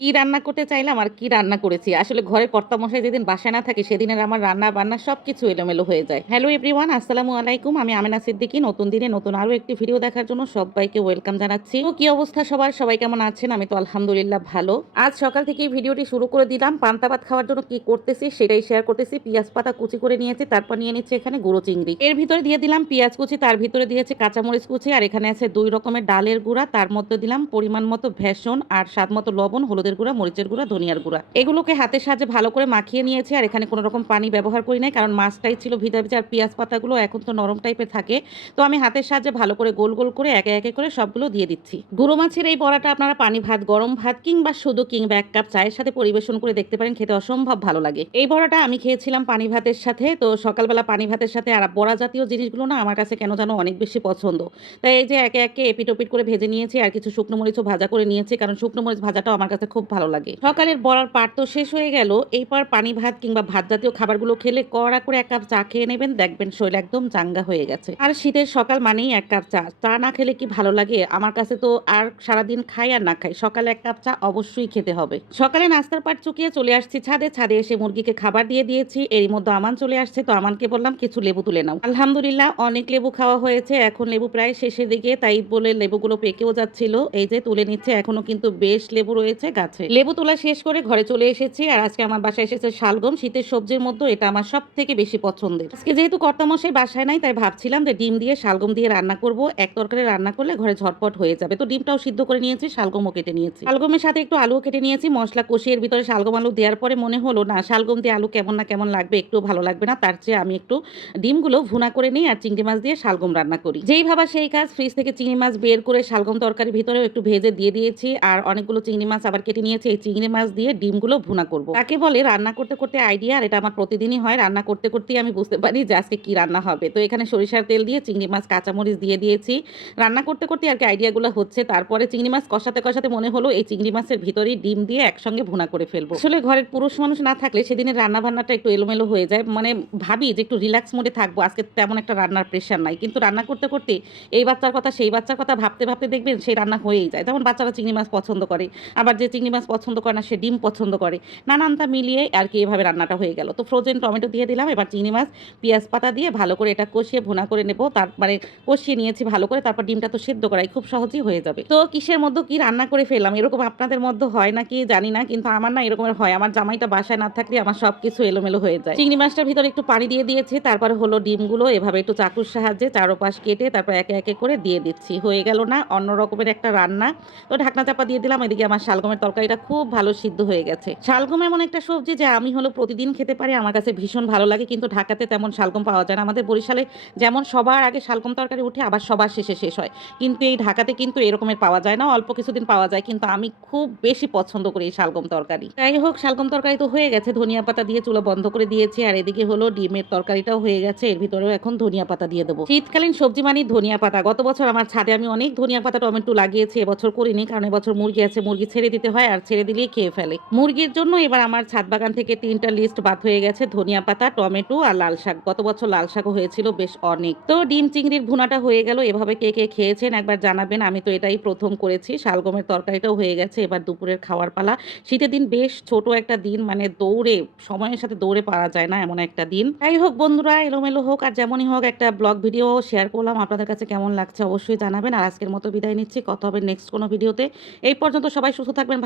কি রান্না করতে চাইলাম আর কি রান্না করেছি। আসলে ঘরের কর্তামশাই যেদিন বাসায় না থাকে সেদিনের আমার রান্না-বান্না সবকিছু এলোমেলো হয়ে যায়। হ্যালো এভরিওয়ান আসসালামু আলাইকুম। আমি আমেনা সিদ্দিকী। নতুন দিনে নতুন আরও একটি ভিডিও দেখার জন্য সবাইকে ওয়েলকাম জানাচ্ছি। তো কি অবস্থা সবার? সবাই কেমন আছেন? আমি তো আলহামদুলিল্লাহ ভালো। আজ সকাল থেকেই ভিডিওটি শুরু করে দিলাম। পান্তা ভাত খাওয়ার জন্য কি করতেছি সেটাই শেয়ার করতেছি। পেঁয়াজ পাতা কুচি করে নিয়েছি, তারপর নিয়ে নিচ্ছি এখানে গুঁড়ো চিংড়ি। এর ভিতরে দিয়ে দিলাম পেঁয়াজ কুচি, তার ভিতরে দিয়েছে কাঁচামরিচ কুচি আর এখানে আছে দুই রকমের ডালের গুঁড়া, তার মধ্যে দিলাম পরিমাণ মতো ভেষণ আর স্বাদ মতো লবণ, হলুদের গুঁড়া, মরিচের গুঁড়া, ধনিয়ার গুঁড়া। এগুলোকে হাতের সাহায্যে ভালো করে মাখিয়ে নিয়েছি আর এখানে কোনো রকম পানি ব্যবহার করি নাই কারণ মাছটাই ছিল ভিজা ভিজা আর পেঁয়াজ পাতাগুলো এখন তো নরম টাইপের থাকে। তো আমি হাতের সাহায্যে ভালো করে গোল গোল করে একে একে করে সবগুলো দিয়ে দিচ্ছি। গুঁড়ো মাছের এই বড়াটা আপনারা পানি ভাত গরম ভাত কিংবা শুধু কিংবা এক কাপ চায়ের সাথে পরিবেশন করে দেখতে পারেন খেতে অসম্ভব ভালো লাগে। এই বড়াটা আমি খেয়েছিলাম পানি ভাতের সাথে তো সকালবেলা পানি ভাতের সাথে আর বড়া জাতীয় জিনিসগুলো না আমার কাছে কেন যেন অনেক বেশি পছন্দ। তাই এই যে একে একে এপিট ওপিট করে ভেজে নিয়েছি আর কিছু শুকনো মরিচও ভাজা করে নিয়েছি কারণ শুকনো মরিচ ভাজাটাও আমার কাছে খুব ভালো লাগে। সকালের বড়ার পাট তো শেষ হয়ে গেল। এইবার পানি ভাত কিংবা ভাত জাতীয় খাবারগুলো খেলে কড়া করে এক কাপ চা খেয়ে নেবেন। দেখবেন শরীর একদম চাঙ্গা হয়ে গেছে। আর শীতের সকাল মানেই এক কাপ চা। চা না খেলে কি ভালো লাগে? আমার কাছে তো আর সারাদিন খাই আর না খাই। সকালে এক কাপ চা অবশ্যই খেতে হবে। সকালে নাস্তার পাট চুকিয়ে চলে আসছি ছাদে। ছাদে এসে মুরগিকে খাবার দিয়ে দিয়েছি। এরই মধ্যে আমান চলে আসছে। তো আমানকে বললাম, কিছু লেবু তুলে নাও। আলহামদুলিল্লাহ, অনেক লেবু খাওয়া হয়েছে। এখন লেবু প্রায় শেষের দিকে। তাই বলে লেবুগুলো পেকেও যাচ্ছিল। এই যে তুলে নিচ্ছে। এখনও কিন্তু বেশ লেবু রয়েছে। গাছে লেবু তোলা শেষ করে ঘরে চলে এসেছি আর আজকে আমার বাসায় এসেছে শালগম। শীতের সবজির মধ্যে এটা আমার সব থেকে বেশি পছন্দের। আজকে যেহেতু কর্তামশাই বাসায় নাই, তাই ভাবছিলাম যে ডিম দিয়ে শালগম দিয়ে রান্না করব। এক তরকারি রান্না করলে ঘরে ঝটপট হয়ে যাবে। তো ডিমটাও সিদ্ধ করে নিয়েছি, শালগমও কেটে নিয়েছি। শালগমের সাথে একটু আলুও কেটে নিয়েছি। মশলা কষিয়ে ভিতরে শালগম আলু দেওয়ার পরে মনে হলো, না, শালগম দিয়ে আলু কেমন না কেমন লাগবে? একটু ভালো লাগবে না। তার চেয়ে আমি একটু ডিমগুলো ভুনা করে নিই আর চিংড়ি মাছ দিয়ে শালগম রান্না করি। যেই ভাবা সেই কাজ, ফ্রিজ থেকে চিংড়ি মাছ বের করে শালগম তরকারির ভিতরেও একটু ভেজে দিয়ে দিয়েছি। আর অনেকগুলো চিংড়ি মাছ আবার কেটে নিয়েছি, এই চিংড়ি মাছ দিয়ে ডিমগুলো ভুনা করব। তাকে বলে, রান্না করতে করতে আইডিয়া আর এটা আমার প্রতিদিনই হয়, রান্না করতে করতেই আমি বুঝতে পারি যে আজকে কী রান্না হবে। তো এখানে সরিষার তেল দিয়ে চিংড়ি মাছ, কাঁচামরিচ দিয়ে দিয়েছি। রান্না করতে করতে আর কি আইডিয়াগুলো হচ্ছে। তারপরে চিংড়ি মাছ কষাতে কষাতে মনে হলো, এই চিংড়ি মাছের ভিতরেই ডিম দিয়ে একসঙ্গে ভুনা করে ফেলব। আসলে ঘরের পুরুষ মানুষ না থাকলে সেদিনের রান্না বান্নাটা একটু এলোমেলো হয়ে যায়। মানে ভাবি যে একটু রিল্যাক্স মোডে থাকব, আজকে তেমন একটা রান্নার প্রেশার নাই। কিন্তু রান্না করতে করতে এই বাচ্চার কথা, সেই বাচ্চার কথা ভাবতে ভাবতে দেখবেন সেই রান্না হয়েই যায়। যেমন বাচ্চারা চিংড়ি মাছ পছন্দ করে, আবার যে চিংড়ি মাছ পছন্দ করে না, সে ডিম পছন্দ করে। নানানটা মিলিয়ে আর কি এভাবে রান্নাটা হয়ে গেল। তো ফ্রোজেন টমেটো দিয়ে দিলাম, এবার চিংড়ি মাছ, পেঁয়াজ পাতা দিয়ে ভালো করে এটা কষিয়ে ভুনা করে নেব। তারপরে কষিয়ে নিয়েছি ভালো করে, তারপর ডিমটা তো সেদ্ধ করাই খুব সহজেই হয়ে যাবে। তো কিসের মধ্যে কি রান্না করে ফেললাম? এরকম আপনাদের মধ্যে হয় না নাকি জানি না, কিন্তু আমার না এরকমের হয়। আমার জামাইটা বাসায় না থাকলে আমার সব কিছু এলোমেলো হয়ে যায়। চিংড়ি মাছটার ভিতরে একটু পানি দিয়ে দিয়েছি, তারপরে হলো ডিমগুলো, এভাবে একটু চাকুর সাহায্যে চারোপাশ কেটে তারপর একে একে করে দিয়ে দিচ্ছি। হয়ে গেল না, অন্য রকমের একটা রান্না। তো ঢাকনা চাপা দিয়ে দিলাম, এদিকে আমার শালগমের তরকারিটা খুব ভালো সিদ্ধ হয়ে গেছে। শালগম এমন একটা সবজি যে আমি হলো প্রতিদিন খেতে পারি, আমার কাছে ভীষণ ভালো লাগে, কিন্তু ঢাকাতে তেমন শালগম পাওয়া যায় না। আমাদের বরিশালে যেমন সবার আগে শালগম তরকারি উঠে, আবার সবার শেষে শেষ হয়। কিন্তু এই ঢাকাতে কিন্তু এরকমের পাওয়া যায় না, অল্প কিছুদিন পাওয়া যায়, কিন্তু আমি খুব বেশি পছন্দ করি এই শালগম তরকারি। যাই হোক, শালগম তরকারি তো হয়ে গেছে, ধনিয়া পাতা দিয়ে চুলো বন্ধ করে দিয়েছি, আর এদিকে হলো ডিমের তরকারিটাও হয়ে গেছে, এর ভিতরেও এখন ধনিয়া পাতা দিয়ে দেবো। শীতকালীন সবজি মানে ধনিয়া পাতা। গত বছর আমার ছাদে আমি অনেক ধনিয়া পাতা টমেটো লাগিয়েছি, এবছর করিনি, কারণ এবছর মুরগি আছে, মুরগি ছেড়ে দিতে হয়। আর ছেড়ে দিলেই খেয়ে ফেলে। মুরগির জন্য এবার আমার ছাদ বাগান থেকে তিনটা লিস্ট বাদ হয়ে গেছে, ধনিয়া পাতা, টমেটো আর লাল শাক। গত বছর লাল শাকও হয়েছিল বেশ অনেক। তো ডিম চিংড়ির ভুনাটা হয়ে গেল, এভাবে কে কে খেয়েছেন একবার জানাবেন। আমি তো এটাই প্রথম করেছি, শালগমের তরকারিটাও হয়ে গেছে, এবার দুপুরের খাওয়ার পালা। শীতের দিন বেশ ছোট একটা দিন মানে দৌড়ে, সময়ের সাথে দৌড়ে পারা যায় না এমন একটা দিন। যাই হোক বন্ধুরা, এলোমেলো হোক আর যেমনই হোক একটা ব্লগ ভিডিও শেয়ার করলাম। আপনাদের কাছে কেমন লাগছে অবশ্যই জানাবেন। আর আজকের মতো বিদায় নিচ্ছি। কথা হবে নেক্সট কোনো ভিডিওতে এই পর্যন্ত সবাই সুস্থ থাকবেন